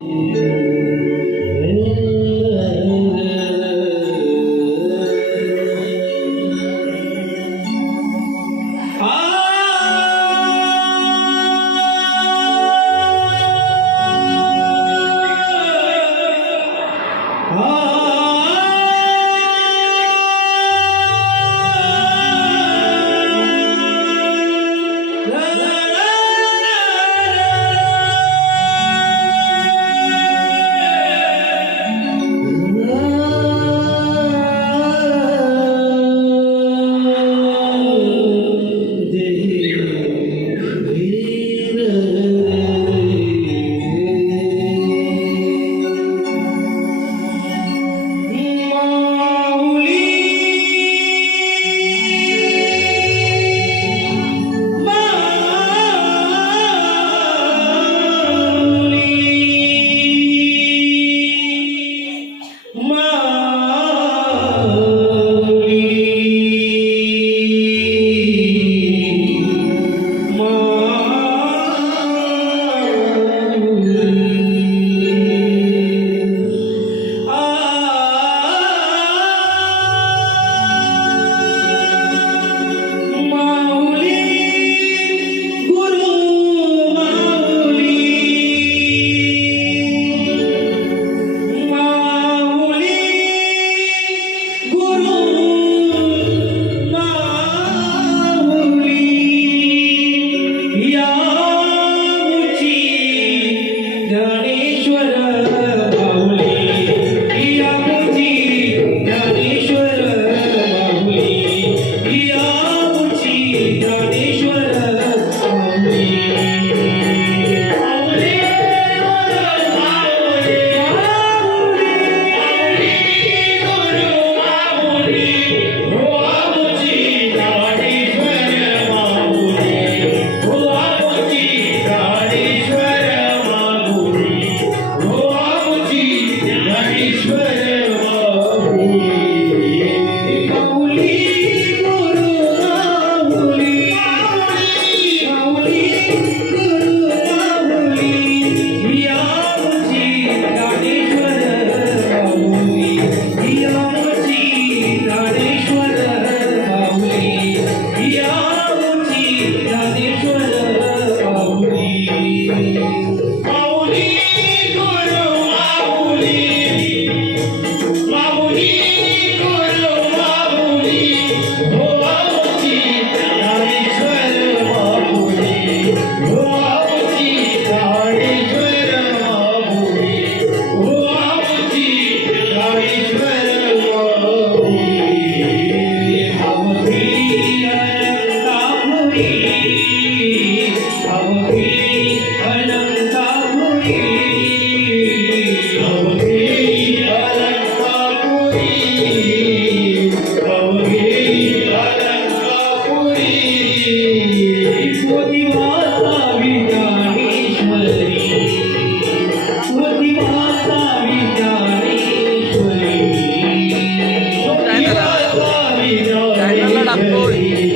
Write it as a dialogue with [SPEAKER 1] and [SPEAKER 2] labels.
[SPEAKER 1] Yeah. জানালা doctor